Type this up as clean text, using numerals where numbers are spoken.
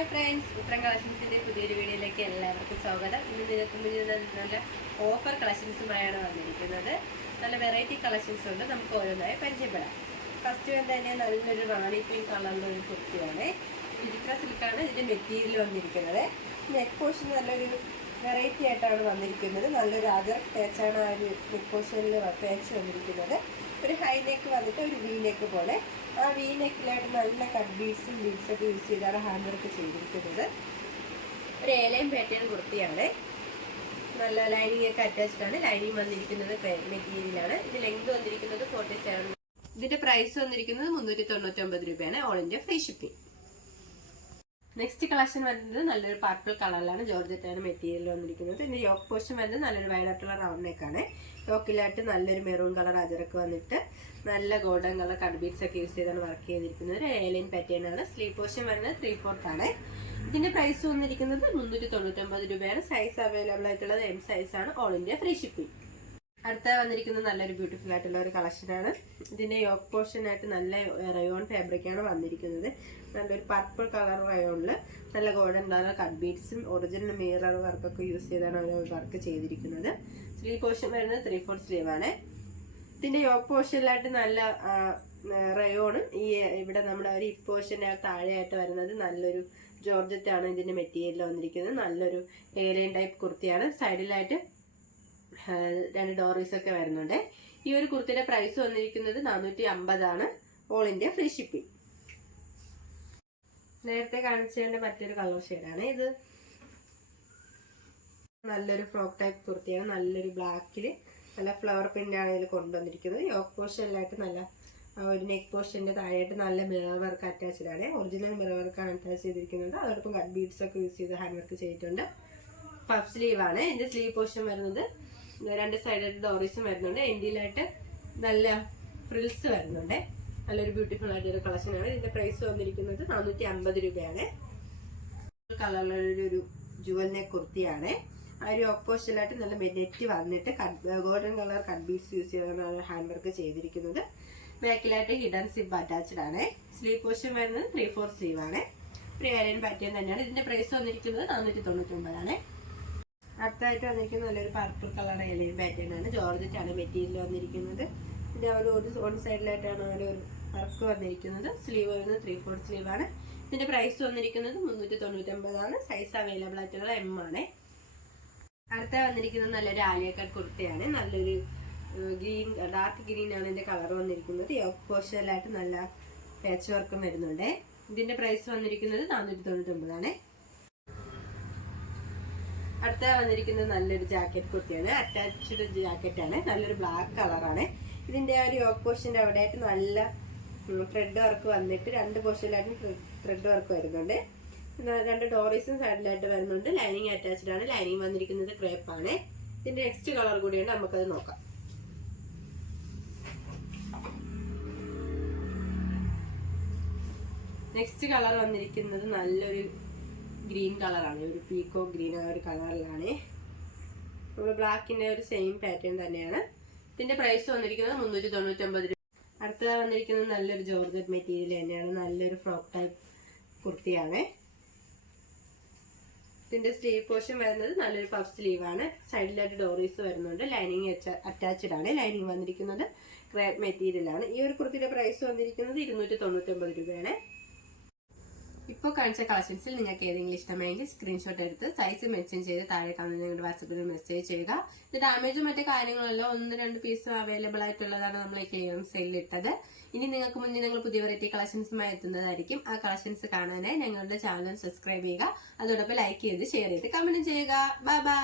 Hi friends, ഉത്തരം കളക്ഷൻസിന്റെ പുതിയൊരു വീഡിയോയിലേക്ക് എല്ലാവർക്കും സ്വാഗതം. ഇന്ന് നിങ്ങൾക്ക് മുന്നിൽ നല്ല ഓഫർ കളക്ഷൻസുമായാണ് വന്നിരിക്കുന്നത്. നല്ല വെറൈറ്റി കളക്ഷൻസ് ഉണ്ട്, നമുക്ക് ഓരോന്നായി പരിചയപ്പെടാം. ഫസ്റ്റ് തന്നെ നല്ലൊരു റാണി പിങ്ക് കളറിലുള്ള ഒരു കുർത്തിയാണ്. ഡിജിറ്റൽ സിൽക്കാണ് ഇതിന്റെ മെറ്റീരിയൽ വന്നിരിക്കുന്നത്. നെക്ക് പോർഷൻ നല്ലൊരു വെറൈറ്റി ആയിട്ടാണ് വന്നിരിക്കുന്നത്. നല്ലൊരു അജർക്ക് പേച്ചാണ് ആ ഒരു നെക്ക് പോർഷനിൽ പേച്ച് വന്നിരിക്കുന്നത്. ഒരു ഹൈ നെക്ക് വന്നിട്ട് ഒരു വി നെക്ക് പോലെ, ആ വി നെക്കിലായിട്ട് നല്ല കട്ട് ബീഡ്സും ബീഡ്സൊക്കെ യൂസ് ചെയ്താണ് ഹാൻഡ് വർക്ക് ചെയ്തിരിക്കുന്നത്. ഒരു ഏലയും പാറ്റേൺ കുർത്തിയാണ്. നല്ല ലൈനിങ് ഒക്കെ അറ്റാച്ച്ഡ് ആണ്. ലൈനിങ് വന്നിരിക്കുന്നത് മെറ്റീരിയലാണ്. ഇത് ലെങ്ത് വന്നിരിക്കുന്നത് 47. ഇതിന്റെ പ്രൈസ് വന്നിരിക്കുന്നത് 399 രൂപയാണ്. All India free shipping. Next collection വരുന്നത് നല്ലൊരു പർപ്പിൾ കളറിലാണ്. ജോർജറ്റാണ് മെറ്റീരിയൽ വന്നിരിക്കുന്നത്. ഇതിന്റെ യോക്ക് പോർഷൻ വരുന്നത് നല്ലൊരു വൈഡായിട്ടുള്ള റൗണ്ട് നെക്കാണ്. യോക്കിലായിട്ട് നല്ലൊരു മെറൂൺ കളർ അജറക്ക് വന്നിട്ട് നല്ല ഗോൾഡൻ കളർ കട്ട് ബീഡ്സ് ഒക്കെ യൂസ് ചെയ്താണ് വർക്ക് ചെയ്തിരിക്കുന്നത്. ഒരു ഏലൈൻ പാറ്റേൺ ആണ്. സ്ലീവ് പോർഷൻ വരുന്നത് 3/4 ആണ്. ഇതിന്റെ പ്രൈസ് വന്നിരിക്കുന്നത് 399 രൂപയാണ്. സൈസ് അവൈലബിൾ ആയിട്ടുള്ളത് M സൈസ് ആണ്. All India free shipping. അടുത്ത വന്നിരിക്കുന്നത് നല്ലൊരു ബ്യൂട്ടിഫുൾ ആയിട്ടുള്ള ഒരു കളക്ഷനാണ്. ഇതിന്റെ യോക്ക് പോർഷൻ ആയിട്ട് നല്ല റയോൺ ഫാബ്രിക് ആണ് വന്നിരിക്കുന്നത്. നല്ലൊരു പർപ്പിൾ കളർ റയോണിൽ നല്ല ഗോൾഡൻ കളർ കട്ട് ബീഡ്സും ഒറിജിനൽ മിറർ വർക്കൊക്കെ യൂസ് ചെയ്താണ് അവർ വർക്ക് ചെയ്തിരിക്കുന്നത്. സ്ലീവ് പോർഷൻ വരുന്നത് 3/4 സ്ലീവ് ആണ്. ഇതിന്റെ യോക്ക് പോർഷനിലായിട്ട് നല്ല റയോണും ഈ ഇവിടെ നമ്മുടെ ഒരു ഹിപ്പ് പോർഷൻ്റെ താഴെയായിട്ട് വരുന്നത് നല്ലൊരു ജോർജറ്റ് ആണ് ഇതിന്റെ മെറ്റീരിയൽ വന്നിരിക്കുന്നത്. നല്ലൊരു ഏലിയൻ ടൈപ്പ് കുർത്തിയാണ്. സൈഡിലായിട്ട് 2 ഡോറീസ് ഒക്കെ വരുന്നുണ്ട്. ഈ ഒരു കുർത്തിയുടെ പ്രൈസ് വന്നിരിക്കുന്നത് 450 ആണ്. All India free shipping. നേരത്തെ കാണിച്ചതിന്റെ മറ്റൊരു കളർ ഷെയ്ഡാണ് ഇത്. നല്ലൊരു ഫ്രോക്ക് ടൈപ്പ് കുർത്തിയാണ്. നല്ലൊരു ബ്ലാക്കില് നല്ല ഫ്ലവർ പ്രിന്റ് ആണ് ഇതിൽ കൊണ്ടുവന്നിരിക്കുന്നത്. യോക്ക് പോർഷനിലായിട്ട് നല്ല ഒരു നെക്ക് പോർഷന്റെ താഴെയായിട്ട് നല്ല മിറർ വർക്ക് അറ്റാച്ച്ഡ് ആണ്. ഒറിജിനൽ മിറർ വർക്കാണ് അറ്റാച്ച് ചെയ്തിരിക്കുന്നത്. അതോടൊപ്പം കട്ട് ബീഡ്സ് ഒക്കെ യൂസ് ചെയ്ത് ഹാൻഡ് വർക്ക് ചെയ്തിട്ടുണ്ട്. പഫ് സ്ലീവ് ആണ്. ഇതിന്റെ സ്ലീവ് പോർഷൻ വരുന്നത് 2 സൈഡായിട്ട് ഡോറീസും വരുന്നുണ്ട്. എൻഡിലായിട്ട് നല്ല ഫ്രിൽസ് വരുന്നുണ്ട്. നല്ലൊരു ബ്യൂട്ടിഫുൾ ആയിട്ടൊരു കളക്ഷനാണ്. ഇതിന്റെ പ്രൈസ് വന്നിരിക്കുന്നത് 450 രൂപയാണ്. കളറിലൊരു ജുവൽ നെക്ക് കുർത്തിയാണ്. ആ ഒരു ഓപ്പോസിലായിട്ട് നല്ല നെറ്റ് വന്നിട്ട് golden colour cut beads use ചെയ്താണ് ഹാൻഡ് വർക്ക് ചെയ്തിരിക്കുന്നത്. ബാക്കിലായിട്ട് ഹിഡൻ സിബ് അറ്റാച്ച്ഡ് ആണ്. സ്ലീവ് പോർഷൻ വരുന്നത് 3/4 സ്ലീവ് ആണ്. ഏലിയൻ പാറ്റേൺ തന്നെയാണ്. ഇതിന്റെ പ്രൈസ് വന്നിരിക്കുന്നത് 499 ആണ്. അടുത്തായിട്ട് വന്നിരിക്കുന്നത് നല്ലൊരു പർപ്പിൾ കളർ ഏലിയൻ പാറ്റേൺ ആണ്. ജോർജറ്റ് ആണ് മെറ്റീരിയൽ വന്നിരിക്കുന്നത്. ഇതിന്റെ ഒരു സൈഡിലായിട്ടാണ് ഒരു വർക്ക് വന്നിരിക്കുന്നത്. സ്ലീവ് വരുന്നത് 3/4 സ്ലീവ് ആണ്. ഇതിന്റെ പ്രൈസ് വന്നിരിക്കുന്നത് 399 ആണ്. സൈസ് അവൈലബിൾ ആയിട്ടുള്ളത് M ആണ്. അടുത്ത വന്നിരിക്കുന്നത് നല്ലൊരു ആലിയ കട്ട് കുർത്തിയാണ്. നല്ലൊരു ഗ്രീൻ ഡാർക്ക് ഗ്രീൻ ആണ് ഇതിന്റെ കളർ വന്നിരിക്കുന്നത്. യോക്ക് പോർഷനിലായിട്ട് നല്ല പാച്ച് വർക്കും വരുന്നുണ്ട്. ഇതിന്റെ പ്രൈസ് വന്നിരിക്കുന്നത് 499 ആണ്. അടുത്ത വന്നിരിക്കുന്നത് നല്ലൊരു ജാക്കറ്റ് കുർത്തിയാണ്. അറ്റാച്ച്ഡ് ജാക്കറ്റ് ആണ്. നല്ലൊരു ബ്ലാക്ക് കളറാണ്. ഇതിന്റെ ആ ഒരു യോക്ക് പോർഷന്റെ അവിടെയായിട്ട് നല്ല ത്രെഡ് വർക്ക് വന്നിട്ട് 2 പോർഷനിലായിട്ട് ത്രെഡ് വർക്ക് വരുന്നുണ്ട്. 2 ഡോറീസും സൈഡിലായിട്ട് വരുന്നുണ്ട്. ലൈനിങ് അറ്റാച്ച്ഡ് ആണ്. ലൈനിങ് വന്നിരിക്കുന്നത് ക്രേപ്പ് ആണ്. ഇതിന്റെ നെക്സ്റ്റ് കളർ കൂടിയുണ്ട്, നമുക്കത് നോക്കാം. നെക്സ്റ്റ് കളർ വന്നിരിക്കുന്നത് നല്ലൊരു ഗ്രീൻ കളറാണ്. ഒരു പീക്കോ ഗ്രീൻ ആ ഒരു കളറിലാണ്. നമ്മൾ ബ്ലാക്കിന്റെ ഒരു സെയിം പാറ്റേൺ തന്നെയാണ്. ഇതിന്റെ പ്രൈസ് വന്നിരിക്കുന്നത് 399 രൂപ. അടുത്തത് വന്നിരിക്കുന്നത് നല്ലൊരു ജോർജറ്റ് മെറ്റീരിയൽ തന്നെയാണ്. നല്ലൊരു ഫ്രോക്ക് ടൈപ്പ് കുർത്തിയാണ്. ഇതിന്റെ സ്ലീവ് പോർഷൻ വരുന്നത് നല്ലൊരു പഫ് സ്ലീവ് ആണ്. സൈഡിലായിട്ട് ഡോറീസ് വരുന്നുണ്ട്. ലൈനിങ് അറ്റാച്ച്ഡ് ആണ്. ലൈനിങ് വന്നിരിക്കുന്നത് ക്രേപ്പ് മെറ്റീരിയൽ ആണ്. ഈ ഒരു കുർത്തിയുടെ പ്രൈസ് വന്നിരിക്കുന്നത് 299 രൂപയാണ്. ഇപ്പോൾ കാണിച്ച കളക്ഷൻസിൽ നിങ്ങൾക്ക് ഏതെങ്കിലും ഇഷ്ടമായെങ്കിൽ സ്ക്രീൻഷോട്ട് എടുത്ത് സൈസ് മെൻഷൻ ചെയ്ത് താഴെ കാണുന്ന നിങ്ങളുടെ വാട്സപ്പിൽ മെസ്സേജ് ചെയ്യുക. ഇത് ഡാമേജും മറ്റു കാര്യങ്ങളെല്ലാം 1-2 പീസ് അവൈലബിൾ ആയിട്ടുള്ളതാണ് നമ്മൾ ഈ ക്ലിയറൻസ് സെയിലിൽ ഇട്ടത്. ഇനി നിങ്ങൾക്ക് മുന്നിൽ ഞങ്ങൾ പുതിയ വെറൈറ്റി കളക്ഷൻസുമായി എത്തുന്നതായിരിക്കും. ആ കളക്ഷൻസ് കാണാനായി ഞങ്ങളുടെ ചാനൽ സബ്സ്ക്രൈബ് ചെയ്യുക. അതോടൊപ്പം ലൈക്ക് ചെയ്ത് ഷെയർ ചെയ്ത് കമന്റ് ചെയ്യുക. Bye bye.